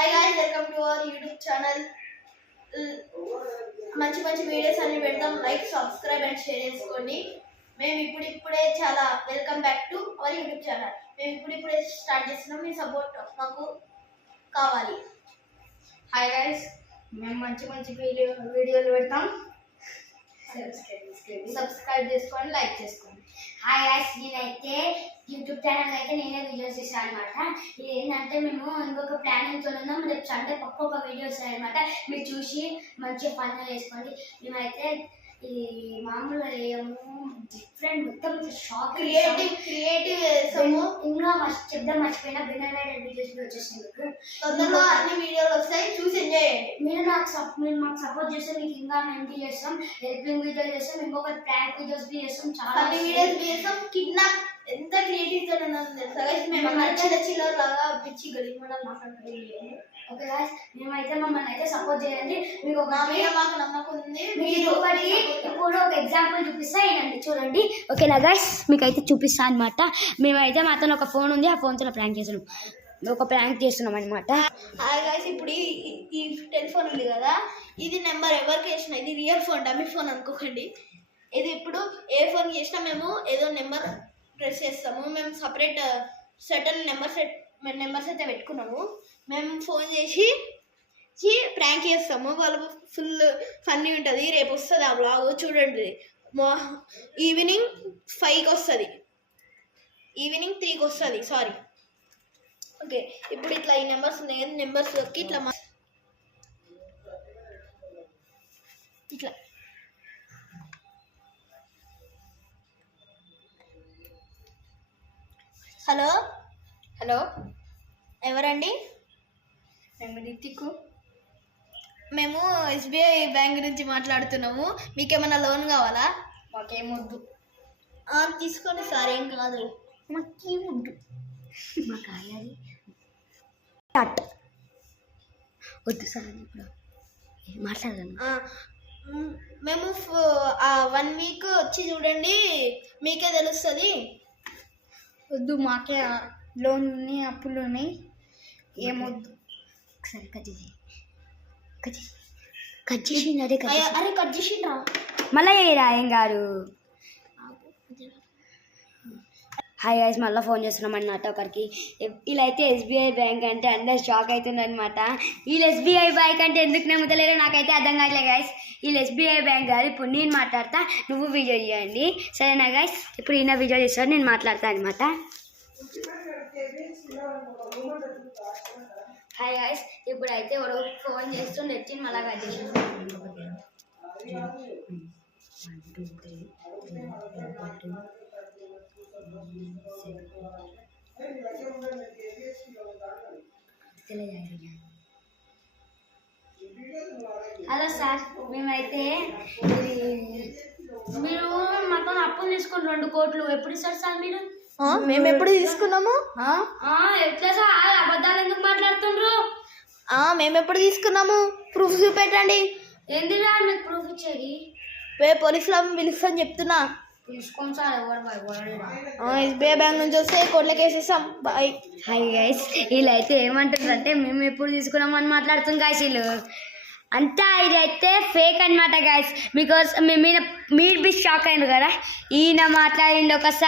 Hi guys, welcome to our YouTube channel. మంచి మంచి videos అన్ని పెడతాం. లైక్, సబ్స్క్రైబ్ అండ్ షేర్ చేసుకోండి. మేము ఇప్పుడే చాలా welcome back to our YouTube channel. మేము ఇప్పుడే స్టార్ట్ చేస్తున్నాం. మీ సపోర్ట్ మాకు కావాలి. హాయ్ గైస్, మేము మంచి వీడియోలు పెడతాం. సబ్స్క్రైబ్ చేసుకోండి, లైక్ చేసుకోండి. హాయ్ గైస్, నేనైతే యూట్యూబ్ ఛానల్ అయితే నేనే వీడియోస్ చేశాను అనమాట. ఇది ఏంటంటే మేము ఇంకొక ప్లానింగ్తో ఉన్నాం. రేపు సండే పక్క ఒక వీడియో వస్తాయి అనమాట. మీరు చూసి మంచిగా పనులు చేసుకోండి. మేమైతే ఈ మామూలు డిఫరెంట్ మొత్తం షాక్ క్రియేటివ్ చేస్తాము. ఇంకా చెప్దాం మర్చిపోయినా బిన్నర్ వీడియోస్ వచ్చేసింది. తొందరలో అన్ని వీడియోలు వస్తాయి, చూసి ఎంజాయ్ చేయండి. మీరు మాకు సపోర్ట్ చేస్తే మీకు ఇంకా మేము చేస్తాం. హెల్పింగ్ వీడియోస్ చేస్తాం, ఇంకొక ప్రాంక్ వీడియోస్ బి చేస్తాం. చాలా వీడియోస్ చేస్తాం. కిడ్నాప్ ఎంత క్రియేటివ్ తో తెలుసా? మేము చిల్లర లాగా పిచ్చి గడిమడం మాట్లాడుతున్నాం. ఓకే గాయ్స్, మేమైతే మమ్మల్ని అయితే సపోర్ట్ చేయండి. మీకు ఒక మాకు నమ్మకం ఉంది. మీరు ఇప్పుడు ఒక ఎగ్జాంపుల్ చూపిస్తా ఏనండి, చూడండి. ఓకేనా గాయ్స్, మీకైతే చూపిస్తా అనమాట. మేమైతే మాతో ఒక ఫోన్ ఉంది, ఆ ఫోన్తో ప్రాంక్ చేస్తున్నాం అనమాట. ఇప్పుడు ఈ టెలిఫోన్ ఉంది కదా, ఇది నెంబర్ ఎవరికి చేసిన, ఇది రియల్ ఫోన్, డమ్మీ ఫోన్ అనుకోకండి. ఇది ఇప్పుడు ఏ ఫోన్ చేసినా మేము ఏదో నెంబర్ ప్రెస్ చేస్తాము. మేము సపరేట్ సర్టన్ నెంబర్స్ అయితే పెట్టుకున్నాము. మేము ఫోన్ చేసి ప్రాంక్ చేస్తాము. వాళ్ళు ఫుల్ ఫన్నీ ఉంటుంది. రేపు వస్తుంది ఆ బ్లాగ్, చూడండి. ఈవినింగ్ 5కి వస్తుంది, ఈవినింగ్ 3కి వస్తుంది. సారీ. ఓకే, ఇప్పుడు ఇట్లా ఈ నెంబర్స్ ఉన్నాయి కదా, నెంబర్స్కి ఇట్లా ఇట్లా హలో హలో, ఎవరండి? మేము రితిక్. మేము ఎస్బీఐ బ్యాంక్ నుంచి మాట్లాడుతున్నాము. మీకేమైనా లోన్ కావాలా? మాకేమొద్దు. తీసుకొని సార్, ఏం కాదు. మాకేమొద్దు, మాకు కాయాలి వద్దు సార్. ఇప్పుడు మాట్లాడదాం. మేము 1 వీక్ వచ్చి చూడండి, మీకే తెలుస్తుంది. వద్దు, మాకే లోన్ ఉన్నాయి, అప్పులు ఉన్నాయి, ఏమొద్దు. ఒకసారి కట్ చేసి అరే కట్ చేసిండ్రా మళ్ళీ ఏం గారు. హాయ్ గైస్, మళ్ళీ ఫోన్ చేస్తున్నాం అన్నమాట ఒకరికి. వీళ్ళైతే ఎస్బీఐ బ్యాంక్ అంటే అందరు షాక్ అవుతుందన్నమాట. వీళ్ళు ఎస్బీఐ బ్యాంక్ అంటే ఎందుకు నమ్ముతలేరో నాకైతే అర్థం కావట్లేదు గైస్. వీళ్ళు ఎస్బీఐ బ్యాంక్ కాదు. ఇప్పుడు నేను మాట్లాడతా, నువ్వు వీడియో చేయండి, సరేనా గైస్? ఇప్పుడు ఈయన వీడియో చేస్తాడు, నేను మాట్లాడతాను అనమాట. హాయ్ గైస్, ఇప్పుడైతే ఎవరో ఫోన్ చేస్తుండే, వచ్చింది మళ్ళా కట్ చేసి. హలో సార్, మేమైతే మీరు మాతో అప్పులు తీసుకుని 2 కోట్లు ఎప్పుడు ఇస్తారు సార్ మీరు? మేము ఎప్పుడు తీసుకున్నాము? ఎట్లా సార్, అబద్ధాలు ఎందుకు మాట్లాడుతుండ్రు? మేము ఎప్పుడు తీసుకున్నాము? ప్రూఫ్ చూపెట్టండి. ఎందుకు మీకు ప్రూఫ్ ఇచ్చేది? పోలీసులు పిలుస్తాను చెప్తున్నా. తీసుకోండి సార్, ఎస్బీఐ బ్యాంక్ నుంచి వస్తే కోట్లకి వేసేస్తాం. బాయ్. హాయ్ గైస్, వీళ్ళైతే ఏమంటారు అంటే మేము ఎప్పుడు తీసుకున్నామని మాట్లాడుతుంది గైస్. వీళ్ళు అంతా ఇదైతే ఫేక్ అనమాట గైస్. బికాస్ మీరు బి షాక్ అయినారు కదా, ఈయన మాట్లాడింది ఒకసారి.